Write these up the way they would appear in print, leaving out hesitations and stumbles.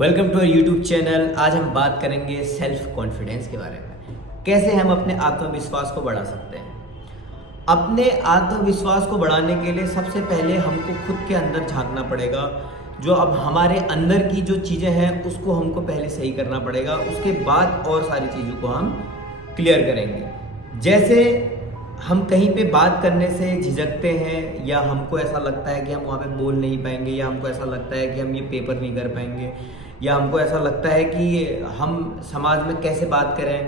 Welcome to YouTube channel. आज हम बात करेंगे सेल्फ कॉन्फिडेंस के बारे में। कैसे हम अपने आत्मविश्वास को बढ़ा सकते हैं। अपने आत्मविश्वास को बढ़ाने के लिए सबसे पहले हमको खुद के अंदर झांकना पड़ेगा। जो अब हमारे अंदर की जो चीज़ें हैं उसको हमको पहले सही करना पड़ेगा, उसके बाद और सारी चीज़ों को हम क्लियर करेंगे। जैसे हम कहीं पे बात करने से झिझकते हैं, या हमको ऐसा लगता है कि हम वहाँ पे बोल नहीं पाएंगे, या हमको ऐसा लगता है कि हम ये पेपर नहीं कर पाएंगे, या हमको ऐसा लगता है कि हम समाज में कैसे बात करें।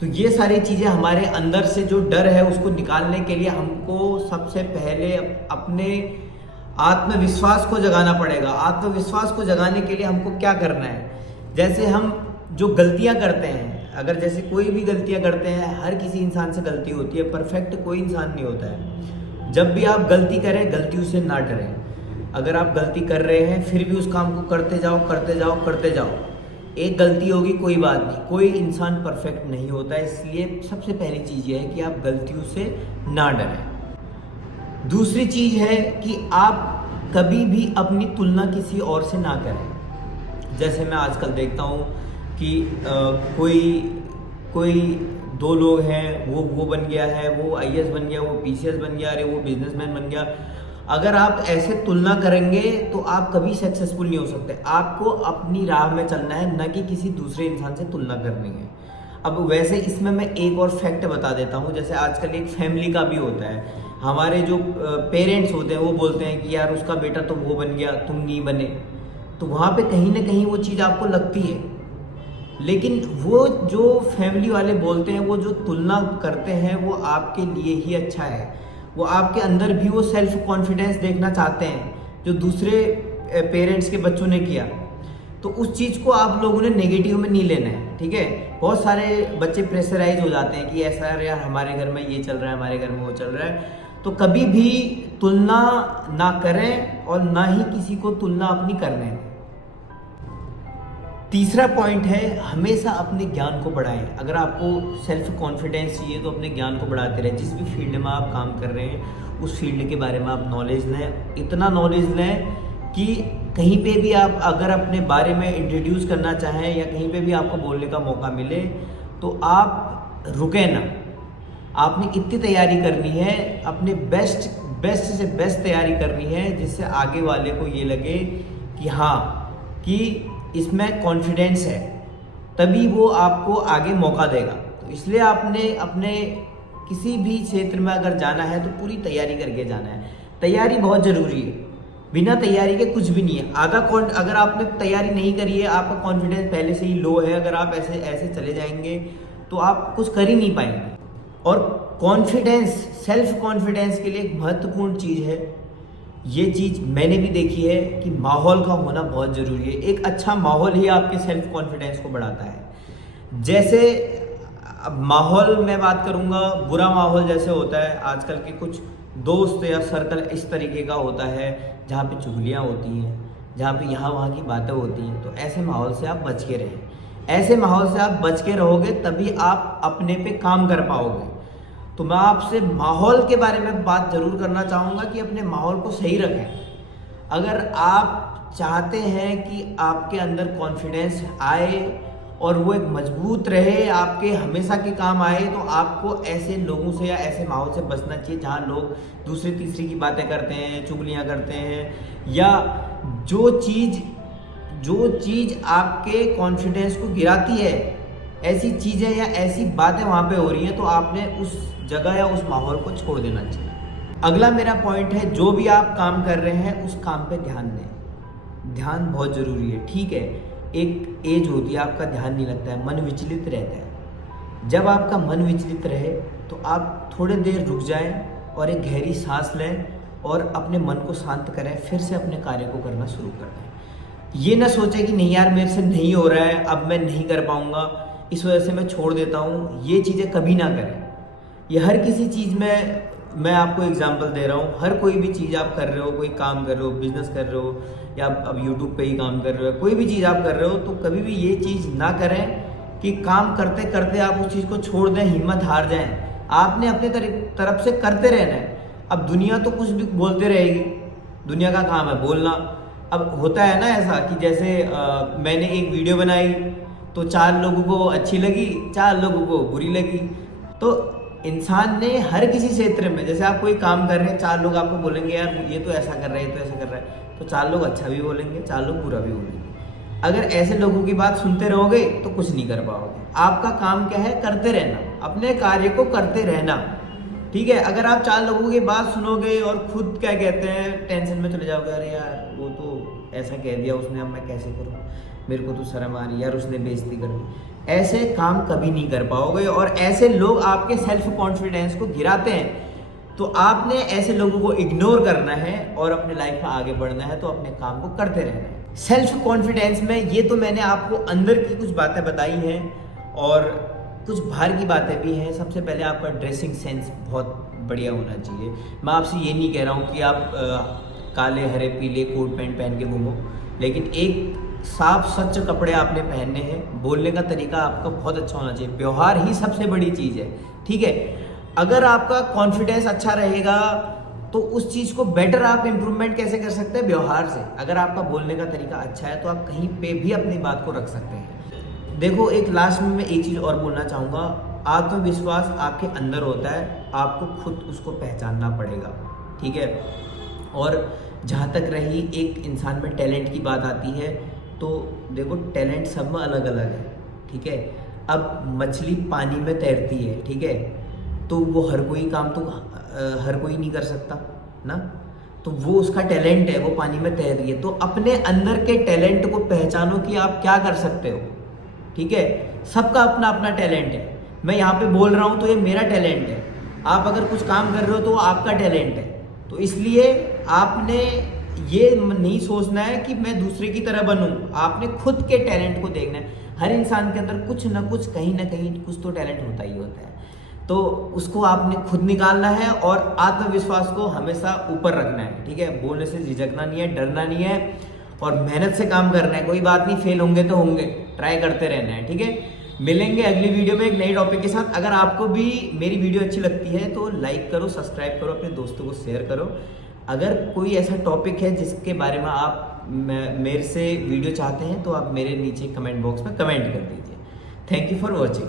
तो ये सारी चीज़ें हमारे अंदर से जो डर है उसको निकालने के लिए हमको सबसे पहले अपने आत्मविश्वास को जगाना पड़ेगा। आत्मविश्वास को जगाने के लिए हमको क्या करना है, जैसे हम जो गलतियाँ करते हैं, अगर जैसे कोई भी गलतियाँ करते हैं, हर किसी इंसान से गलती होती है, परफेक्ट कोई इंसान नहीं होता है। जब भी आप गलती करें, गलतियों से ना डरें। अगर आप गलती कर रहे हैं फिर भी उस काम को करते जाओ करते जाओ करते जाओ। एक गलती होगी, कोई बात नहीं, कोई इंसान परफेक्ट नहीं होता है। इसलिए सबसे पहली चीज़ ये है कि आप गलतियों से ना डरें। दूसरी चीज़ है कि आप कभी भी अपनी तुलना किसी और से ना करें। जैसे मैं आजकल देखता हूँ कि कोई दो लोग हैं, वो बन गया है, वो आईएएस बन गया, वो पीसीएस बन गया, अरे वो बिजनेसमैन बन गया। अगर आप ऐसे तुलना करेंगे तो आप कभी सक्सेसफुल नहीं हो सकते। आपको अपनी राह में चलना है, न कि किसी दूसरे इंसान से तुलना करनी है। अब वैसे इसमें मैं एक और फैक्ट बता देता हूँ। जैसे आजकल एक फैमिली का भी होता है, हमारे जो पेरेंट्स होते हैं वो बोलते हैं कि यार उसका बेटा तो वो बन गया, तुम नहीं बने। तो वहाँ पे कहीं ना कहीं वो चीज़ आपको लगती है, लेकिन वो जो फैमिली वाले बोलते हैं, वो जो तुलना करते हैं, वो आपके लिए ही अच्छा है। वो आपके अंदर भी वो सेल्फ कॉन्फिडेंस देखना चाहते हैं जो दूसरे पेरेंट्स के बच्चों ने किया। तो उस चीज़ को आप लोगों ने नेगेटिव में नहीं लेना है, ठीक है। बहुत सारे बच्चे प्रेशराइज हो जाते हैं कि ऐसा यार हमारे घर में ये चल रहा है, हमारे घर में वो चल रहा है। तो कभी भी तुलना ना करें और ना ही किसी को तुलना अपनी करने दें। तीसरा पॉइंट है, हमेशा अपने ज्ञान को बढ़ाएं। अगर आपको सेल्फ कॉन्फिडेंस चाहिए तो अपने ज्ञान को बढ़ाते रहें। जिस भी फील्ड में आप काम कर रहे हैं उस फील्ड के बारे में आप नॉलेज लें, इतना नॉलेज लें कि कहीं पे भी आप अगर अपने बारे में इंट्रोड्यूस करना चाहें या कहीं पे भी आपको बोलने का मौका मिले तो आप रुके ना। आपने इतनी तैयारी करनी है, अपने बेस्ट से बेस्ट तैयारी करनी है, जिससे आगे वाले को ये लगे कि हाँ कि इसमें कॉन्फिडेंस है, तभी वो आपको आगे मौका देगा। तो इसलिए आपने अपने किसी भी क्षेत्र में अगर जाना है तो पूरी तैयारी करके जाना है। तैयारी बहुत ज़रूरी है, बिना तैयारी के कुछ भी नहीं है। अगर आपने तैयारी नहीं करी है, आपका कॉन्फिडेंस पहले से ही लो है, अगर आप ऐसे चले जाएंगे तो आप कुछ कर ही नहीं पाएंगे। और कॉन्फिडेंस, सेल्फ कॉन्फिडेंस के लिए एक महत्वपूर्ण चीज़ है, ये चीज़ मैंने भी देखी है कि माहौल का होना बहुत ज़रूरी है। एक अच्छा माहौल ही आपके सेल्फ कॉन्फिडेंस को बढ़ाता है। जैसे अब माहौल मैं बात करूँगा, बुरा माहौल जैसे होता है आजकल के कुछ दोस्त या सर्कल इस तरीके का होता है जहाँ पे चुगलियाँ होती हैं, जहाँ पे यहाँ वहाँ की बातें होती हैं। तो ऐसे माहौल से आप बच के रहें। ऐसे माहौल से आप बच के रहोगे तभी आप अपने पे काम कर पाओगे। तो मैं आपसे माहौल के बारे में बात ज़रूर करना चाहूँगा कि अपने माहौल को सही रखें। अगर आप चाहते हैं कि आपके अंदर कॉन्फिडेंस आए और वो एक मजबूत रहे, आपके हमेशा के काम आए, तो आपको ऐसे लोगों से या ऐसे माहौल से बचना चाहिए जहाँ लोग दूसरे तीसरे की बातें करते हैं, चुगलियाँ करते हैं, या जो चीज़ आपके कॉन्फिडेंस को गिराती है, ऐसी चीज़ें या ऐसी बातें वहाँ पे हो रही हैं, तो आपने उस जगह या उस माहौल को छोड़ देना चाहिए। अगला मेरा पॉइंट है, जो भी आप काम कर रहे हैं उस काम पे ध्यान दें। ध्यान बहुत ज़रूरी है, ठीक है। एक एज होती है आपका ध्यान नहीं लगता है, मन विचलित रहता है। जब आपका मन विचलित रहे तो आप थोड़ी देर रुक जाएं और एक गहरी सांस लें और अपने मन को शांत करें, फिर से अपने कार्य को करना शुरू कर दें। ये ना सोचें कि नहीं यार मेरे से नहीं हो रहा है, अब मैं नहीं कर पाऊँगा, इस वजह से मैं छोड़ देता हूँ। ये चीज़ें कभी ना करें। ये हर किसी चीज़ में मैं आपको एग्जांपल दे रहा हूँ। हर कोई भी चीज़ आप कर रहे हो, कोई काम कर रहे हो, बिजनेस कर रहे हो, या अब यूट्यूब पे ही काम कर रहे हो, कोई भी चीज़ आप कर रहे हो, तो कभी भी ये चीज़ ना करें कि काम करते करते आप उस चीज़ को छोड़ दें, हिम्मत हार जाएं। आपने अपने तरफ से करते रहना है। अब दुनिया तो कुछ भी बोलते रहेगी, दुनिया का काम है बोलना, अब होता है ना ऐसा कि जैसे मैंने एक वीडियो बनाई तो 4 लोगों को अच्छी लगी, 4 लोगों को बुरी लगी। तो इंसान ने हर किसी क्षेत्र में, जैसे आप कोई काम कर रहे हैं, 4 लोग आपको बोलेंगे यार ये तो ऐसा कर रहा है, ये तो ऐसा कर रहा है, तो 4 लोग अच्छा भी बोलेंगे, 4 लोग बुरा भी बोलेंगे। अगर ऐसे लोगों की बात सुनते रहोगे तो कुछ नहीं कर पाओगे। आपका काम क्या है? करते रहना, अपने कार्य को करते रहना, ठीक है। अगर आप 4 लोगों की बात सुनोगे और खुद क्या कहते हैं टेंशन में चले जाओगे, अरे यार वो तो ऐसा कह दिया उसने, अब मैं कैसे करूँ, मेरे को तो शर्म आ रही यार, उसने बेइज्जती कर दी, ऐसे काम कभी नहीं कर पाओगे। और ऐसे लोग आपके सेल्फ कॉन्फिडेंस को गिराते हैं, तो आपने ऐसे लोगों को इग्नोर करना है और अपने लाइफ में आगे बढ़ना है, तो अपने काम को करते रहना है। सेल्फ कॉन्फिडेंस में ये तो मैंने आपको अंदर की कुछ बातें बताई हैं और कुछ बाहर की बातें भी हैं। सबसे पहले आपका ड्रेसिंग सेंस बहुत बढ़िया होना चाहिए। मैं आपसे ये नहीं कह रहा हूँ कि आप काले हरे पीले कोट पैंट पहन के घूमो, लेकिन एक साफ स्वच्छ कपड़े आपने पहनने हैं। बोलने का तरीका आपका बहुत अच्छा होना चाहिए, व्यवहार ही सबसे बड़ी चीज़ है, ठीक है। अगर आपका कॉन्फिडेंस अच्छा रहेगा तो उस चीज़ को बेटर आप इम्प्रूवमेंट कैसे कर सकते हैं? व्यवहार से। अगर आपका बोलने का तरीका अच्छा है तो आप कहीं पे भी अपनी बात को रख सकते हैं। देखो, एक लास्ट में मैं एक चीज़ और बोलना चाहूँगा, आत्मविश्वास आपके अंदर होता है, आपको खुद उसको पहचानना पड़ेगा, ठीक है। और जहाँ तक रही एक इंसान में टैलेंट की बात आती है, तो देखो टैलेंट सब में अलग अलग है, ठीक है। अब मछली पानी में तैरती है, ठीक है, तो वो हर कोई काम तो हर कोई नहीं कर सकता ना, तो वो उसका टैलेंट है, वो पानी में तैर रही है। तो अपने अंदर के टैलेंट को पहचानो कि आप क्या कर सकते हो, ठीक है। सबका अपना अपना टैलेंट है। मैं यहाँ पे बोल रहा हूँ तो ये मेरा टैलेंट है, आप अगर कुछ काम कर रहे हो तो वो आपका टैलेंट है। तो इसलिए आपने ये नहीं सोचना है कि मैं दूसरे की तरह बनूं, आपने खुद के टैलेंट को देखना है। हर इंसान के अंदर कुछ ना कुछ, कहीं ना कहीं कुछ तो टैलेंट होता ही होता है, तो उसको आपने खुद निकालना है और आत्मविश्वास को हमेशा ऊपर रखना है, ठीक है। बोलने से झिझकना नहीं है, डरना नहीं है और मेहनत से काम करना है। कोई बात नहीं, फेल होंगे तो होंगे, ट्राई करते रहना है, ठीक है। मिलेंगे अगली वीडियो में एक नई टॉपिक के साथ। अगर आपको भी मेरी वीडियो अच्छी लगती है तो लाइक करो, सब्सक्राइब करो, अपने दोस्तों को शेयर करो। अगर कोई ऐसा टॉपिक है जिसके बारे में आप मेरे से वीडियो चाहते हैं तो आप मेरे नीचे कमेंट बॉक्स में कमेंट कर दीजिए। Thank you for watching.